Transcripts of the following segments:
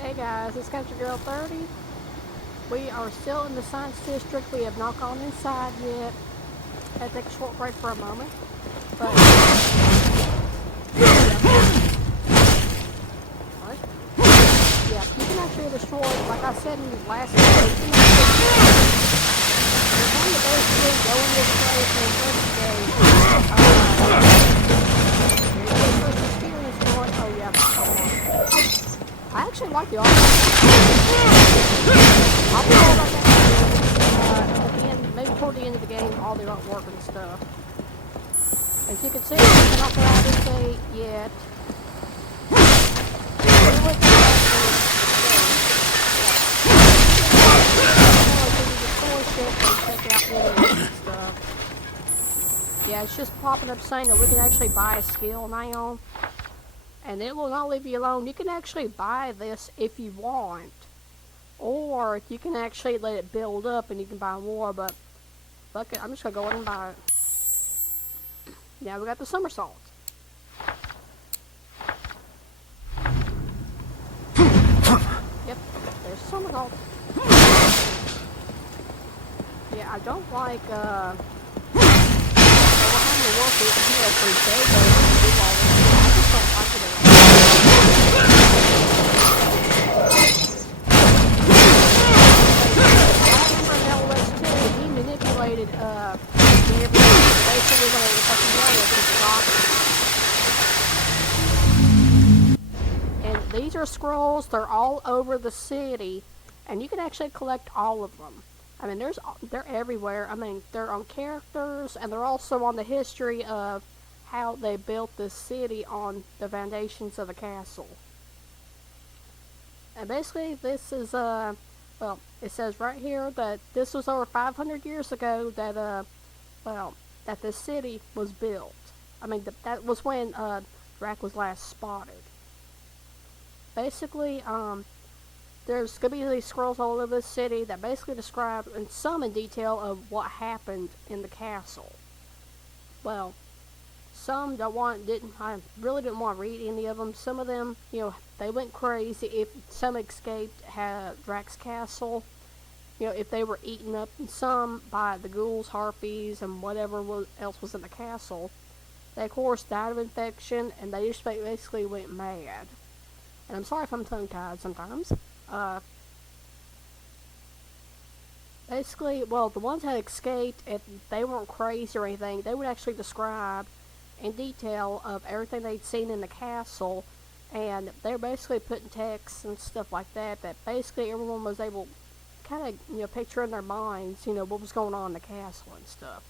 Hey guys, it's Country Girl 30. We are still in the Science District. We have not gone inside yet. Had to take a short break for a moment. But yeah, you can actually destroy, like I said in the last video, you can actually basically go in this place and investigate. Here's your first experience going. Oh yeah, I actually like the art. I'll be all about that at the end, maybe toward the end of the game, all the artwork and stuff. As you can see, I'm not going out this way yet. Yeah, it's just popping up saying that we can actually buy a skill now. And it will not leave you alone. You can actually buy this if you want. Or you can actually let it build up and you can buy more, but fuck it, I'm just gonna go ahead and buy it. Now we got the somersault. Yep, there's somersault. Yeah, I don't like having to work with for day to do all this. I just don't like it at all. He manipulated basically when it was fucking and these are scrolls. They're all over the city, and you can actually collect all of them. I mean, they're everywhere. I mean, they're on characters, and they're also on the history of how they built this city on the foundations of the castle. And basically, this is well, it says right here that this was over 500 years ago that that this city was built. I mean, that was when Drac was last spotted. Basically, there's going to be these scrolls all over the city that basically describe in detail of what happened in the castle. Well, some I really didn't want to read any of them. Some of them, they went crazy. If some escaped Drac's castle, if they were eaten up, some by the ghouls, harpies, and whatever else was in the castle, they of course died of infection, and they just basically went mad. And I'm sorry if I'm tongue-tied sometimes. Basically, well, the ones that escaped, if they weren't crazy or anything, they would actually describe in detail of everything they'd seen in the castle, and they're basically putting texts and stuff like that basically everyone was able kind of picture in their minds what was going on in the castle and stuff.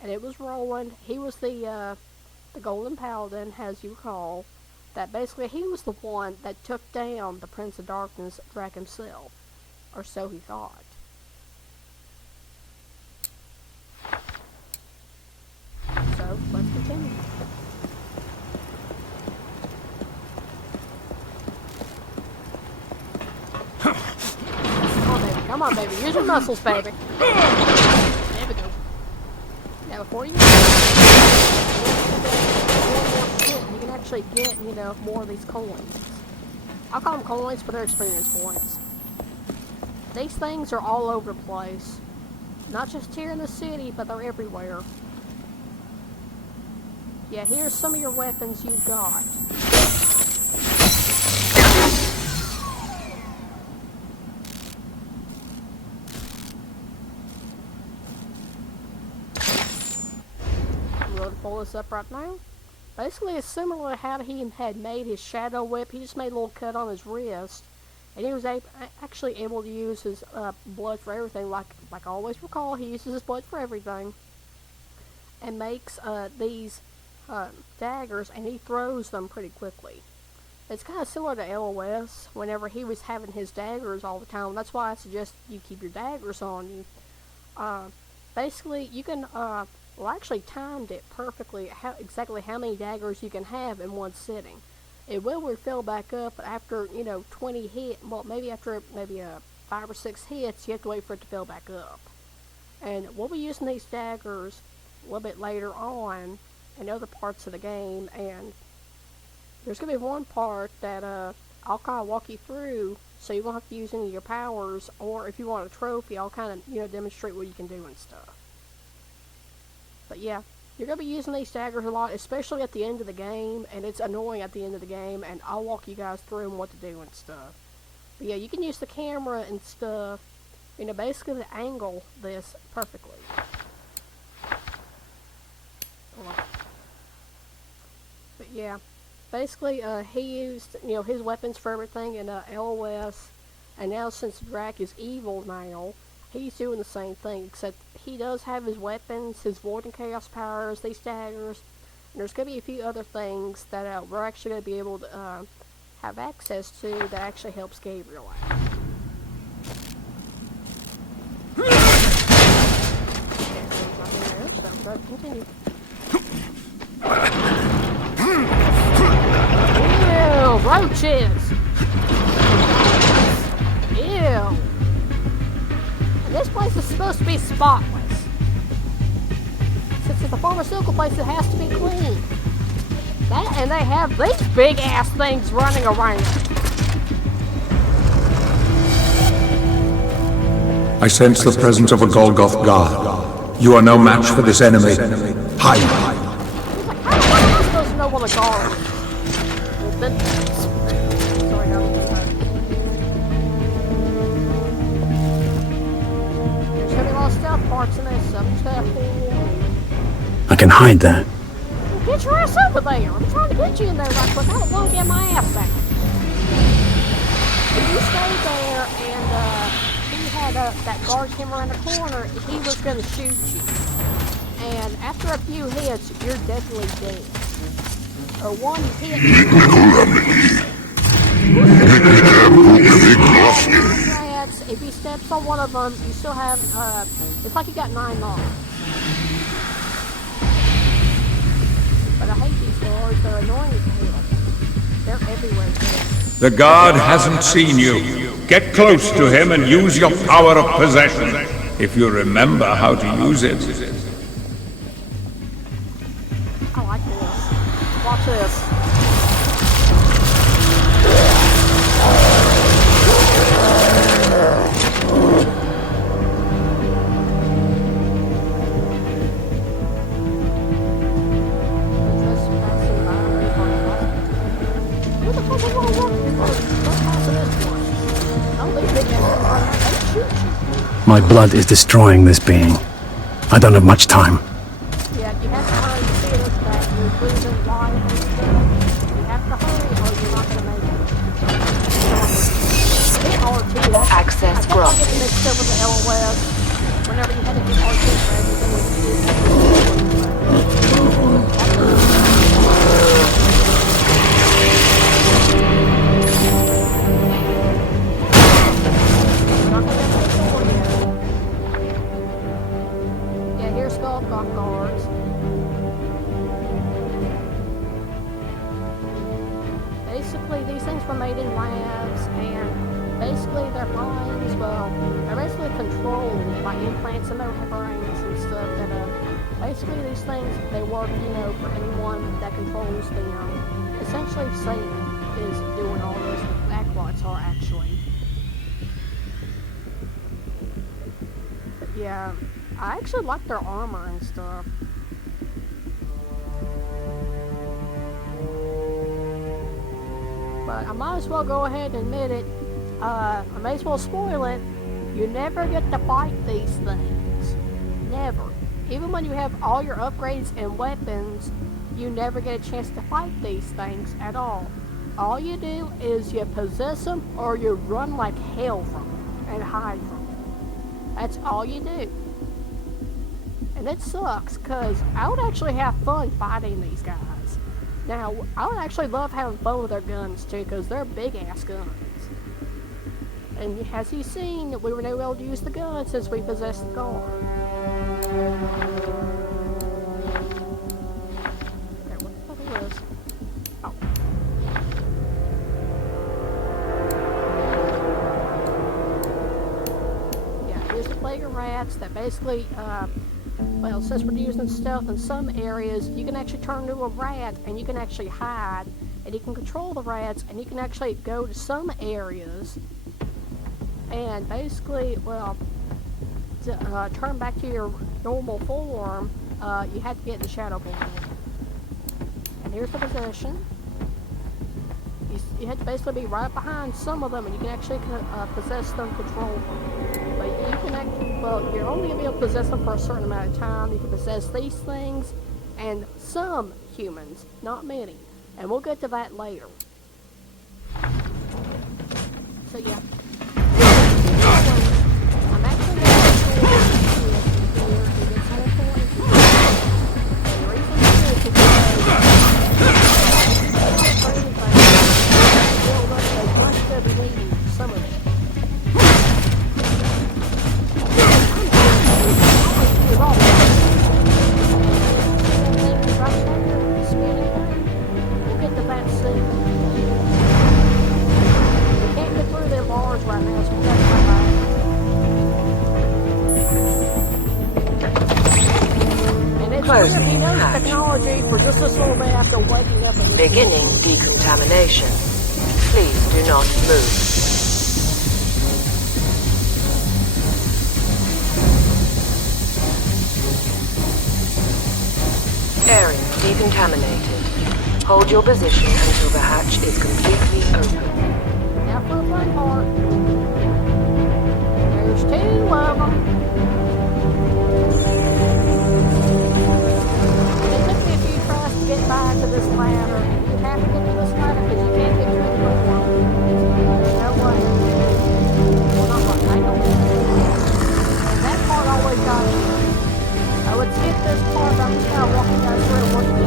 And it was Roland. He was the golden paladin, as you recall, that basically he was the one that took down the Prince of Darkness, Drac himself, or so he thought. So let's continue. Come on, baby. Use your muscles, baby. There we go. Now, before you can actually get, more of these coins. I'll call them coins, but they're experience points. These things are all over the place. Not just here in the city, but they're everywhere. Yeah, here's some of your weapons you've got. Pull this up right now. Basically, it's similar to how he had made his shadow whip. He just made a little cut on his wrist, and he was actually able to use his blood for everything. Like I always recall, he uses his blood for everything, and makes these daggers, and he throws them pretty quickly. It's kind of similar to LOS. Whenever he was having his daggers all the time, that's why I suggest you keep your daggers on you. Basically, you can. Well, I actually timed it perfectly, exactly how many daggers you can have in one sitting. It will refill back up after, 20 hits. Well, maybe after 5 or 6 hits, you have to wait for it to fill back up. And we'll be using these daggers a little bit later on in other parts of the game, and there's going to be one part that I'll kind of walk you through so you won't have to use any of your powers, or if you want a trophy, I'll kind of, demonstrate what you can do and stuff. But yeah, you're going to be using these daggers a lot, especially at the end of the game, and it's annoying at the end of the game, and I'll walk you guys through and what to do and stuff. But yeah, you can use the camera and stuff, basically to angle this perfectly. But yeah, basically he used, his weapons for everything in LOS, and now since Drac is evil now, he's doing the same thing, except he does have his weapons, his Void and Chaos powers, these daggers, and there's going to be a few other things that we're actually going to be able to have access to that actually helps Gabriel out. So we're going to continue. Ew, roaches! Ew! And this place is supposed to be spotless. Since it's a pharmaceutical place, it has to be clean. And they have these big ass things running around. I sense the presence of a Golgoth guard. You are no match for this enemy. Hide! He's like, how am I supposed to know what a guard is? Sorry, there's gonna be a lot of stealth parts in this, so I can hide there. get your ass over there! I'm trying to get you in there right quick. I don't want to get my ass out. If you stay there and he had that guard came around the corner, he was going to shoot you. And after a few hits, you're definitely dead. Or one hit. If he steps on one of them, you still have, it's like you got 9 lives. But I hate these guards, they're annoying as hell. They're everywhere. The guard hasn't seen you. Get close to him and use your power of possession, if you remember how to use it. I like this. Watch this. My blood is destroying this being. I don't have much time. Yeah, you have to hurry to see this that you're losing life and stuff. You have to hurry or you're not going to make it. Access granted. I get mixed up with the LOS. Whenever you had to get R2 for everything with guards. Basically, these things were made in labs, and basically their minds, well, they're basically controlled by implants in their brains and stuff that, basically these things, they work, for anyone that controls them. Essentially, Satan is doing all this, the acolytes are actually. But yeah, I actually like their armor and stuff. But I might as well go ahead and admit it. I may as well spoil it. You never get to fight these things. Never. Even when you have all your upgrades and weapons, you never get a chance to fight these things at all. All you do is you possess them or you run like hell from them and hide from them. That's all you do. And it sucks, because I would actually have fun fighting these guys. Now, I would actually love having fun with their guns, too, because they're big-ass guns. And as you've seen, we were never able to use the gun since we possessed the guard. Okay, what the fuck is this? Oh. Yeah, here's the plague of rats that basically, well, since we're using stealth in some areas, you can actually turn into a rat and you can actually hide. and you can control the rats, and you can actually go to some areas and basically, well, to turn back to your normal form, you have to get in the shadow portal. And here's the position. You have to basically be right behind some of them, and you can actually possess them, control them. But you can actually, well, you're only going to be able to possess them for a certain amount of time. You can possess these things and some humans, not many. And we'll get to that later. So yeah. I'm actually going to go here and get some more points. And the reason is because they must have been needing some of it. We'll get to that soon. We can't get through them bars right now, so we'll have to come back. And it's weird, he knows technology for just this little bit after waking up. Beginning decontamination. Please do not move. Area decontaminated. Hold your position until the hatch is completely open. Now for the fun part. There's two of them. It took me a few tries to get by to this ladder, and you have to get to this ladder because you can't get to it before. There's no way. Well, not much. I know. And that part always got me. I would skip this part, but I'm just kind of walking guys through what to do.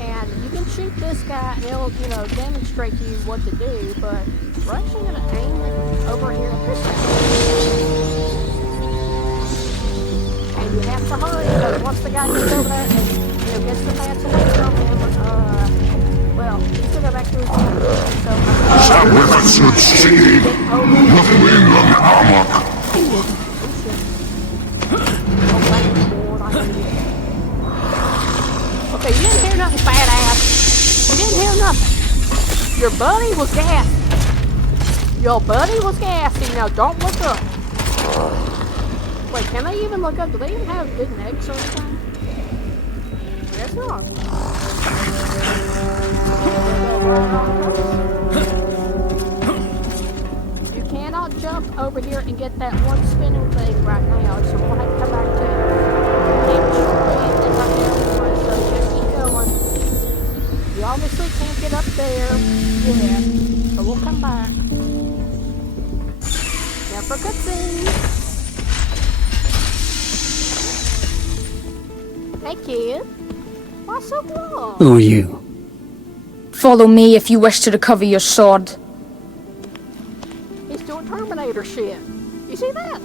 And you can shoot this guy and it'll, demonstrate to you what to do, but we're actually going to aim it over here at this side. And you have to hurry, because once the guy gets over there and, gets the fascination from him, well, he's going to go back to his camp. Okay, you didn't hear nothing, fat ass. You didn't hear nothing. Your buddy was gassy. Your buddy was gassy. Now don't look up. Wait, can they even look up? Do they even have good necks or anything? Guess not. You cannot jump over here and get that one spinning thing right now, so we'll have to come back to it. Keep destroying it right now, so just keep going. You obviously can't get up there yet, so we'll come back. Now for cutscene. Hey kid, why so long? Who are you? Follow me if you wish to recover your sword. He's doing Terminator shit. You see that?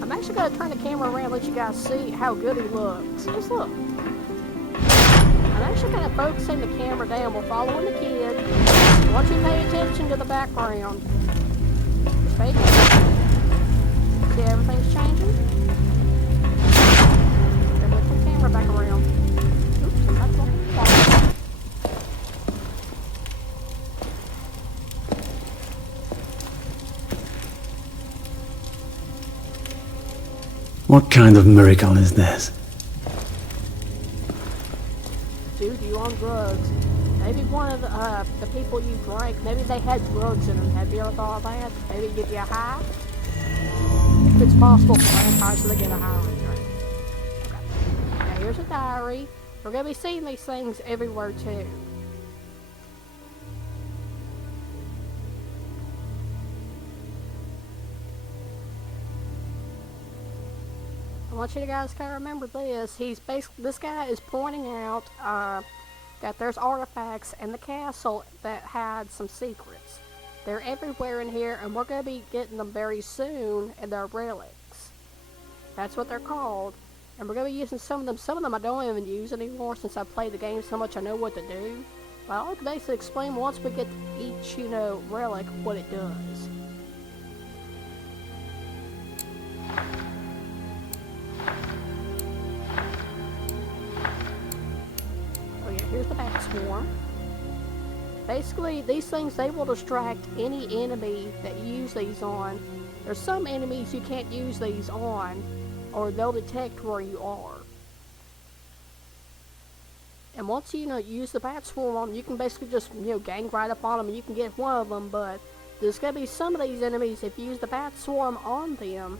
I'm actually going to turn the camera around and let you guys see how good he looks. Just look. I'm actually going to focus the camera down. We're following the kid. I want you to pay attention to the background. Just pay attention. See, everything's changing. Back around. Oops, that's all. What kind of miracle is this? Dude, you on drugs. Maybe one of the people you drank, maybe they had drugs in them. Have you ever thought of that? Maybe give you a high? If it's possible for vampires, so they get a high on drink. Here's a diary. We're going to be seeing these things everywhere too. I want you guys to kind of remember this. This guy is pointing out that there's artifacts in the castle that had some secrets. They're everywhere in here, and we're going to be getting them very soon, and they're relics. That's what they're called. And we're going to be using some of them. Some of them I don't even use anymore since I played the game so much I know what to do. But I'll basically explain once we get to each, relic, what it does. Oh yeah, here's the bat swarm. Basically, these things, they will distract any enemy that you use these on. There's some enemies you can't use these on, or they'll detect where you are. And once you use the bat swarm on them, you can basically just gang right up on them and you can get one of them. But there's gonna be some of these enemies, if you use the bat swarm on them,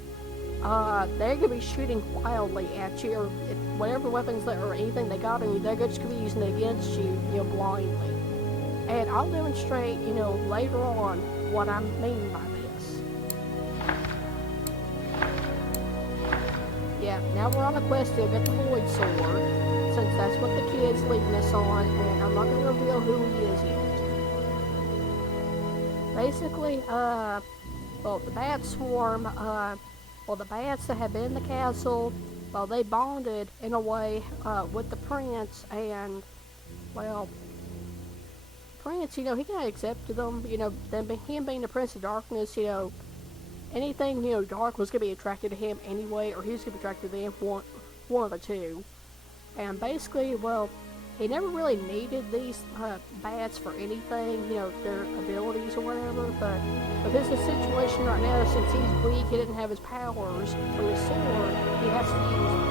they're gonna be shooting wildly at you, or whatever weapons or anything they got on you, they're just gonna be using it against you, blindly. And I'll demonstrate, later on what I mean by this. Yeah, now we're on a quest to get the Void Sword, since that's what the kid's leading us on, and I'm not going to reveal who he is yet. Basically, the bat swarm, the bats that have been in the castle, they bonded in a way, with the prince, and, Prince, he kind of accepted them, him being the Prince of Darkness, anything, dark was going to be attracted to him anyway, or he was going to be attracted to them, one of the two. And basically, he never really needed these bats for anything, their abilities or whatever, but this is a situation right now, since he's weak, he didn't have his powers from his sword, he has to use them.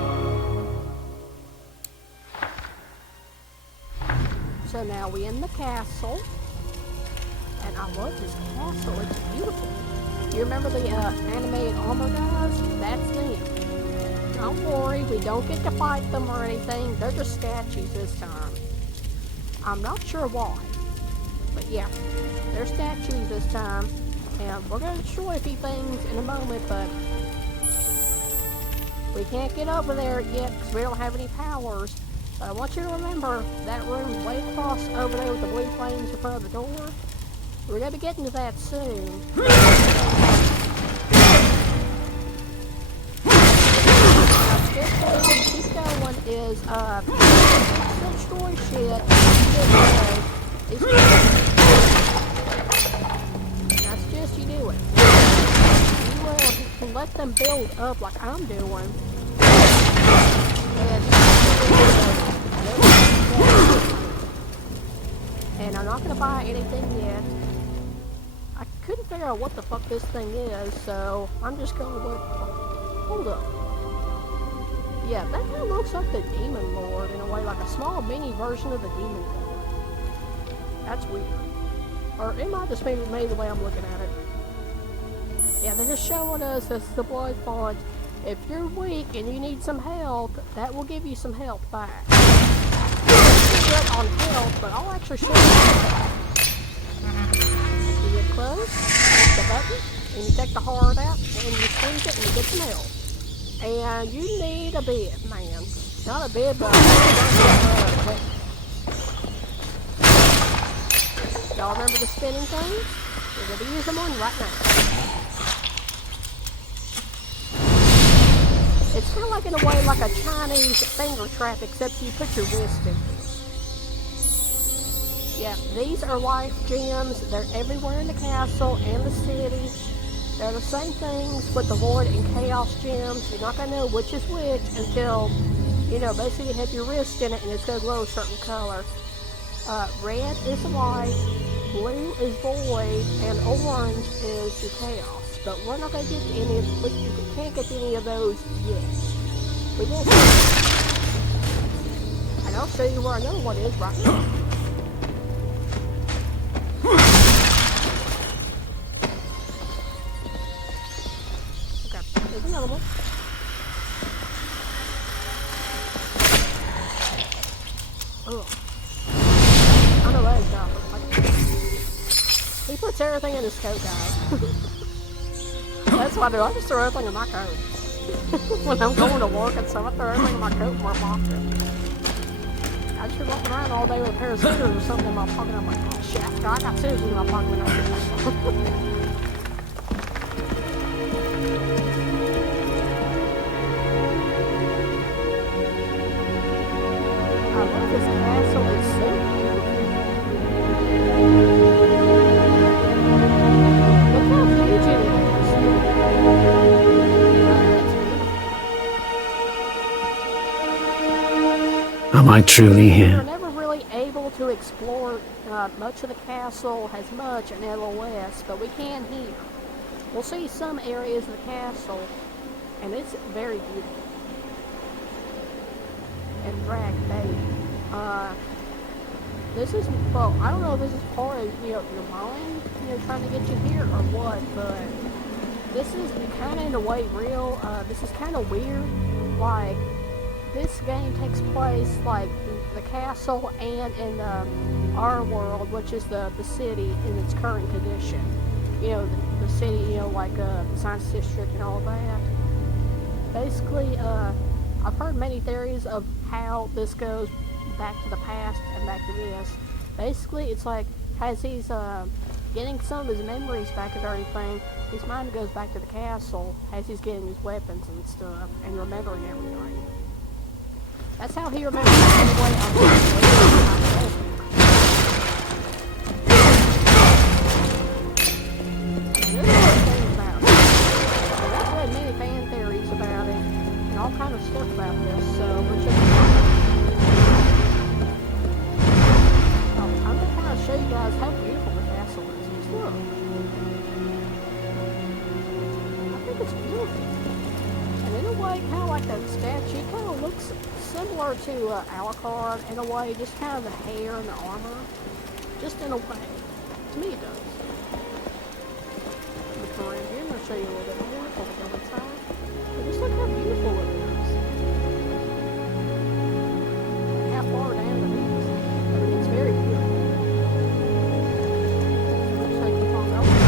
So now we're in the castle, and I love this castle, it's beautiful. You remember the animated armor guys? That's them. Don't worry, we don't get to fight them or anything, they're just statues this time. I'm not sure why, but yeah, they're statues this time, and we're going to destroy a few things in a moment, but we can't get over there yet because we don't have any powers. But I want you to remember that room way across over there with the blue flames in front of the door. We're going to be getting to that soon. This way we keep going is, still destroy shit. That's just you do it. You can let them build up like I'm doing. And I'm not going to buy anything yet. I couldn't figure out what the fuck this thing is, so I'm just going to look. Hold up. Yeah, that kind of looks like the Demon Lord in a way, like a small mini version of the Demon Lord. That's weird. Or it might just be made the way I'm looking at it. Yeah, they're just showing us this the blood font. If you're weak and you need some health, that will give you some health back. Good on health, but I'll actually show you. You get close, push the button, and you take the heart out, and you squeeze it, and you get some health. And you need a bib, man. Not a bib, but y'all remember the spinning things? We're going to be using one right now. It's kind of like, in a way, like a Chinese finger trap, except you put your wrist in it. Yeah, these are life gems. They're everywhere in the castle and the city. They're the same things with the Void and Chaos gems. You're not going to know which is which until, basically you have your wrist in it and it's going to glow a certain color. Red is light, blue is void, and orange is your chaos. But we're not going to get to any of, we can't get to any of those yet. We will see. And I'll show you where another one is right now. Okay, there's another one. Ugh. I know that is not. He puts everything in his coat, guys. That's what I do. I just throw everything in my coat. When I'm going to work and stuff, I throw everything in my coat and wear my pocket. I just be walking around all day with a pair of scissors or something in my pocket. I'm like, oh shit, I got scissors in my pocket when I get my I truly We're hear? never really able to explore much of the castle as much in LOS, but we can here. We'll see some areas of the castle, and it's very beautiful. And drag baby. This is, well, I don't know if this is part of, your mind, trying to get you here or what, but this is kind of in a way real. This is kind of weird. Like, this game takes place, like, in the castle and in our world, which is the city in its current condition. The city, like the science district and all that. Basically, I've heard many theories of how this goes back to the past and back to this. Basically, it's like, as he's getting some of his memories back of everything, his mind goes back to the castle as he's getting his weapons and stuff and remembering everything. That's how he remembers I've read many fan theories about it and all kind of stuff about this, so we're just I'm gonna kind of show you guys how beautiful the castle is. Just look. I think it's beautiful. And in a way, kind of like that statue, it kind of looks similar to Alucard in a way, just kind of the hair and the armor. Just in a way. To me, it does. Let me come around here and I'll show you a little bit more before we go inside. But just look how beautiful it is. And how far down it is. I mean, it's very beautiful. Looks like the phone opens.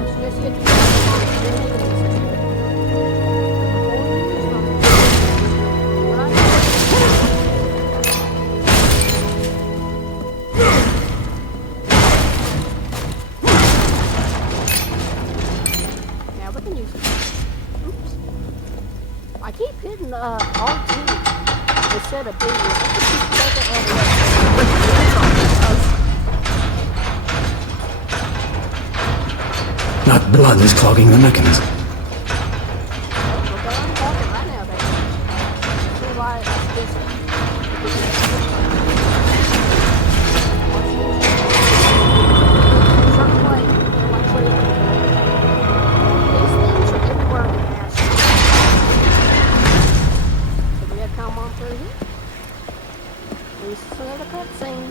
Let's just get to I keep hitting RT instead of B. That blood is clogging the mechanism. I'm talking right now, baby. See why it's just... certain way, these things are everywhere in the castle. So we gotta come on through here. This is another cutscene.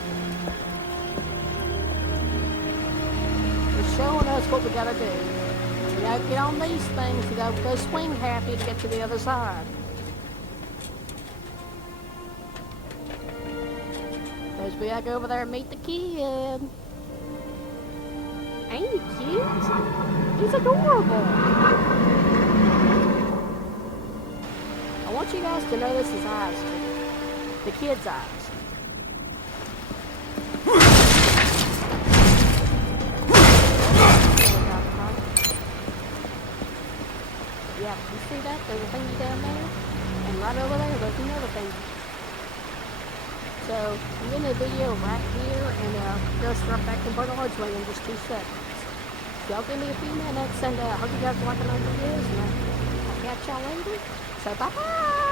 It's showing us what we gotta do. We gotta get on these things, we gotta go swing happy to get to the other side. Because we gotta go over there and meet the kid. Ain't he cute? He's adorable. I want you guys to notice his eyes too. The kid's eyes. Yeah, you see that? There's a thingy down there. And right over there, there's another thingy. So, I'm ending the video right here, and go start back in Bernard's Way in just 2 seconds. So y'all give me a few minutes, and I hope you guys are liking my videos, and I'll catch y'all later. So, bye-bye!